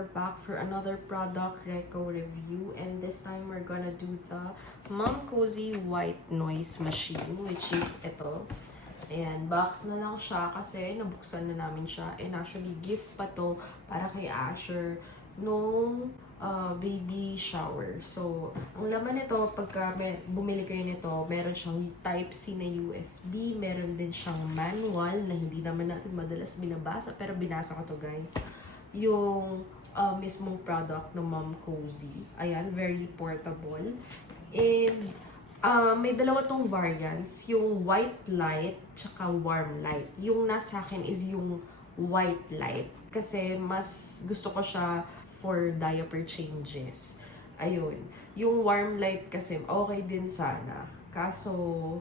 we're back for another product reco review, and this time we're gonna do the Mom Cozy White Noise Machine, which is ito. Ayan, box na lang siya kasi nabuksan na namin siya, and actually gift pa to para kay Asher nung baby shower. So, ang laman nito, pagka bumili kayo nito, meron siyang Type-C na USB, meron din siyang manual na hindi naman natin madalas binabasa, pero binasa ko to guys. Yung mismong product ng Mom Cozy. Ayan, very portable. And may dalawa tong variants, yung white light tsaka warm light. Yung nasa akin is yung white light kasi mas gusto ko siya for diaper changes. Ayun. Yung warm light kasi okay din sana. Kaso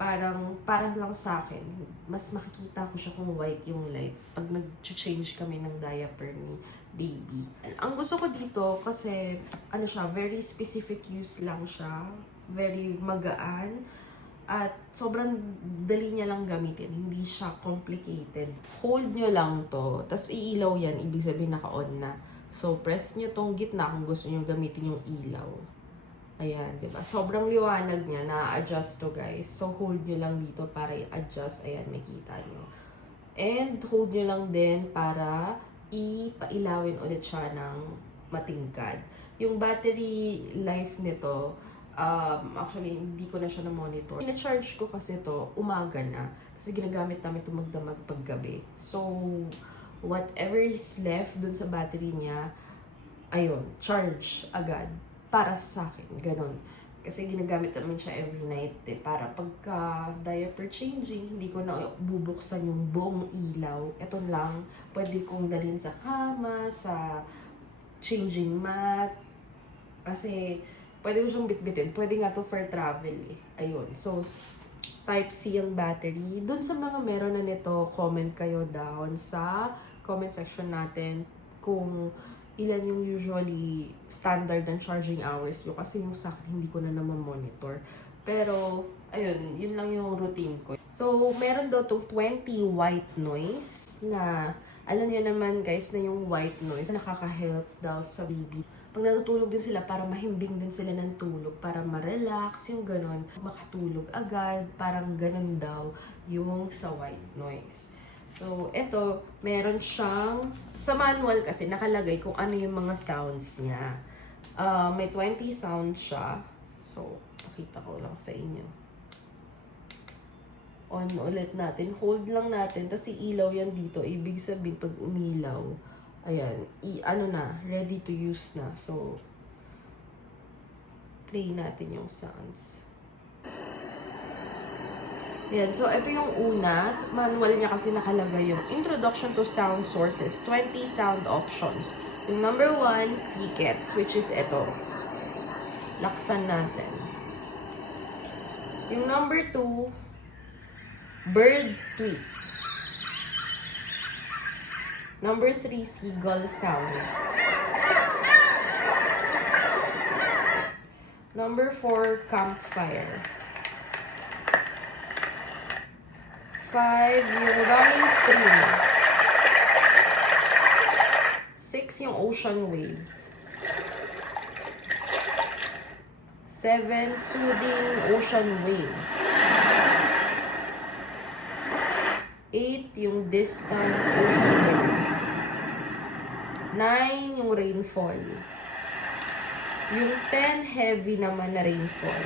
parang para lang sa akin, mas makikita ko siya kung white yung light pag nag-change kami ng diaper ni baby. Ang gusto ko dito kasi ano siya, very specific use lang siya, very magaan, at sobrang dali niya lang gamitin, hindi siya complicated. Hold nyo lang to, tapos iilaw yan, ibig sabihin naka-on na. So press nyo tong gitna kung gusto nyo gamitin yung ilaw. Ayan, diba? Sobrang liwanag niya, na-adjust to guys. So, hold nyo lang dito para i-adjust. Ayan, may kita nyo. And, hold nyo lang din para ipailawin ulit siya ng matingkad. Yung battery life nito, actually, hindi ko na siya na-monitor. Ina-charge ko kasi to umaga na. Kasi ginagamit namin ito magdamag paggabi. So, whatever is left dun sa battery niya, ayun, charge agad. Para sa akin, ganun. Kasi ginagamit namin siya every night para pagka diaper changing, hindi ko na bubuksan yung buong ilaw. Ito lang, pwede kong dalhin sa kama, sa changing mat. Kasi pwede ko siyang bitbitin. Pwede nga to for travel eh. Ayun. So, Type-C yung battery. Dun sa mga meron na nito, comment kayo down sa comment section natin kung ilan yung usually standard ng charging hours nyo. Kasi yung sa akin, hindi ko na naman monitor. Pero, ayun, yun lang yung routine ko. So, meron daw itong 20 white noise na, alam niyo naman guys, na yung white noise nakaka-help daw sa baby. Pag natutulog din sila, para mahimbing din sila ng tulog, para ma-relax, yung ganun. Makatulog agad, parang ganun daw yung sa white noise. So, eto, meron siyang, sa manual kasi nakalagay kung ano yung mga sounds niya. May 20 sounds siya. So, pakita ko lang sa inyo. On ulit natin. Hold lang natin. Tapos ilaw yan dito. Ibig sabihin, pag umilaw, ayan, ano na, ready to use na. So, play natin yung sounds. Yan. So, ito yung una. Manual niya kasi nakalagay yung Introduction to Sound Sources. 20 sound options. Yung number 1, crickets, which is ito. Laksan natin. Yung number 2, bird tweet. Number 3, seagull sound. Number 4, campfire. 5, yung running stream. 6, yung ocean waves. 7, soothing ocean waves. 8, yung distant ocean waves. 9, yung rainfall. Yung 10, heavy naman na rainfall.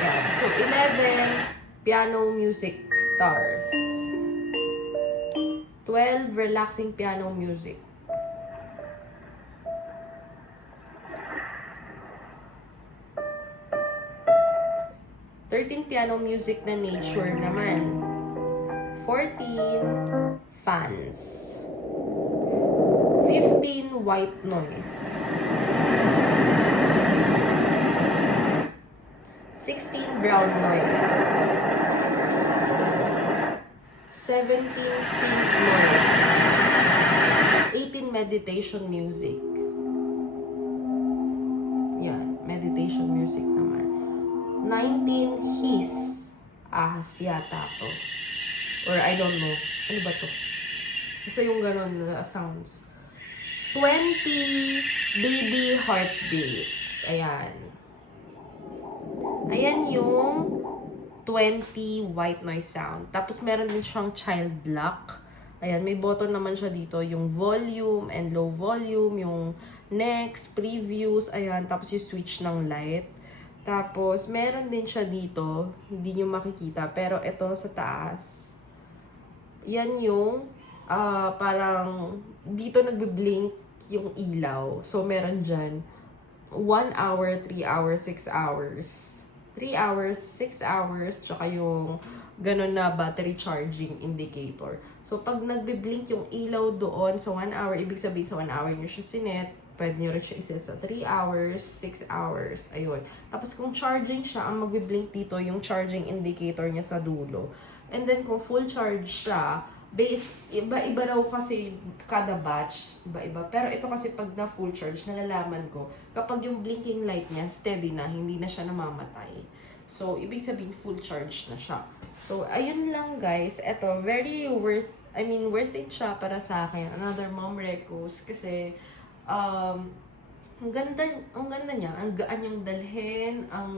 Yeah. So, 11, piano music stars. 12, relaxing piano music. 13, piano music na nature naman. 14, fans. 15, white noise. 16, brown noise. 17, pink noise. 18, meditation music. Yan, meditation music naman. 19, hiss. Ahas yata to. Or I don't know. Ano ba to? Isa yung ganun na sounds. 20 baby heartbeat. Ayan. Ayan yung 20 white noise sound. Tapos meron din siyang child lock. Ayan, may button naman siya dito. Yung volume and low volume, yung next, previews, ayan. Tapos yung switch ng light. Tapos, meron din siya dito. Hindi nyo makikita. Pero ito sa taas. Yan yung parang dito nagbe-blink yung ilaw. So, meron dyan 1 hour, 3 hours, 6 hours. 3 hours, 6 hours, tsaka yung ganun na battery charging indicator. So, pag nagbe-blink yung ilaw doon sa 1 hour, ibig sabihin sa 1 hour nyo siya sinet, pwede nyo rin siya iset sa 3 hours, 6 hours, ayun. Tapos kung charging siya, ang magbe-blink dito yung charging indicator niya sa dulo. And then kung full charge siya, iba-iba raw kasi kada batch, iba-iba. Pero ito kasi pag na full charge, nalalaman ko, kapag yung blinking light niya, steady na, hindi na siya namamatay. So, ibig sabihin, full charge na siya. So, ayun lang guys. Ito, very worth it siya para sa akin. Another mom recos kasi, ang ganda niya, ang gaan niyang dalhin, ang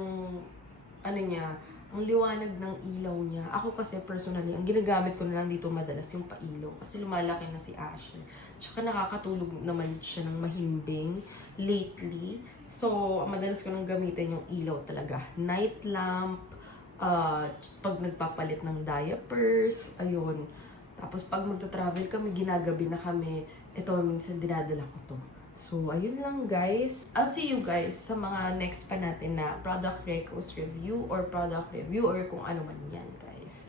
liwanag ng ilaw niya. Ako kasi personally, ang ginagamit ko na lang dito madalas yung pailaw kasi lumalaki na si Asher. Tsaka nakakatulog naman siya ng mahimbing lately. So, madalas ko nang gamitin yung ilaw talaga. Night lamp, pag nagpapalit ng diapers, ayun. Tapos pag magta-travel kami, ginagabi na kami. Ito, minsan dinadala ko to. So, ayun lang guys. I'll see you guys sa mga next pa natin na product recos review or product review or kung ano man yan guys.